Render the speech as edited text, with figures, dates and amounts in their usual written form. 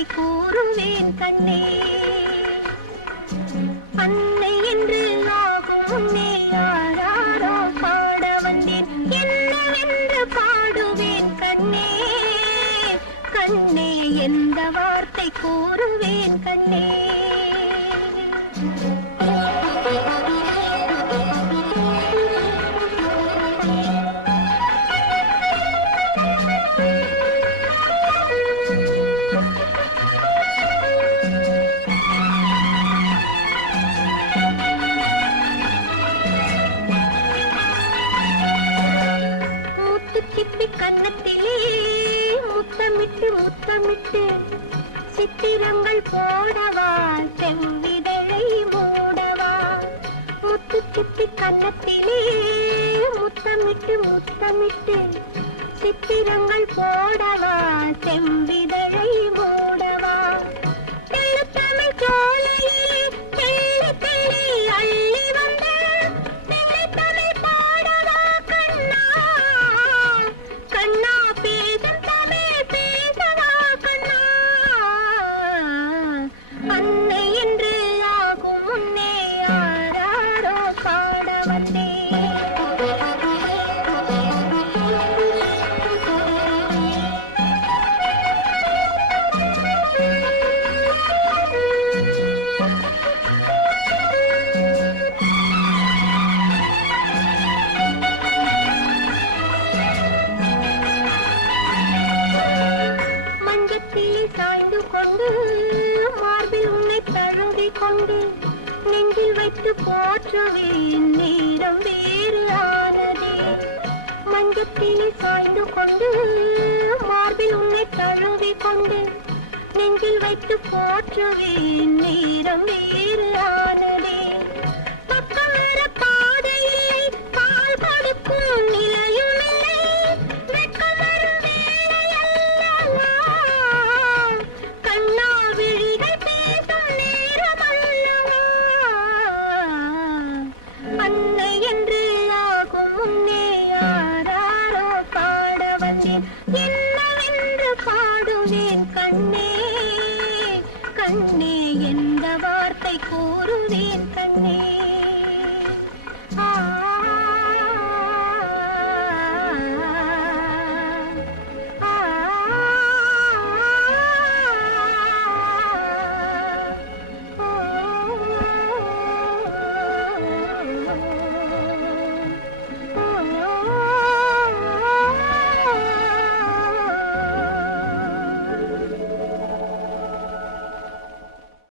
வார்த்தை கூறுவேன் கண்ணே. அன்னை என்று ஆகும் முன்னே யாராரோ பாட வந்தேன், என்னவென்று பாடுவேன் கண்ணே. கண்ணே எந்த வார்த்தை கூறுவேன் கண்ணே. கன்னத்திலே முத்தமிட்டு முத்தமிட்டு சித்திரங்கள் போடவா, செவ்விதழை மூடவா. முத்து சிப்பி கன்னத்திலே முத்தமிட்டு முத்தமிட்டு சித்திரங்கள் போடவா, செவ்விதழை மூடவா. தெள்ளுத்தமிழ் சோலையிலே தெள்ளி தெள்ளி அள்ளி வந்த தெள்ளுத்தமிழ் பாடவா கண்ணா. கண்ணா பேசும் தமிழ் பேசவா கண்ணா. அன்னை என்று ஆகும் முன்னே யாராரோ பாட வந்தேன். சாய்ந்து கொண்டு மார்பில் உன்னை தழுவி கொண்டு நெஞ்சில் வைத்து போற்றுவேன், நேரம் வேறு ஆனதே. மஞ்சத்திலே சாய்ந்து கொண்டு மார்பில் உன்னை தழுவி கொண்டு நெஞ்சில் வைத்து போற்றுவேன், நேரம் வேறு ஆனதே. பக்கம்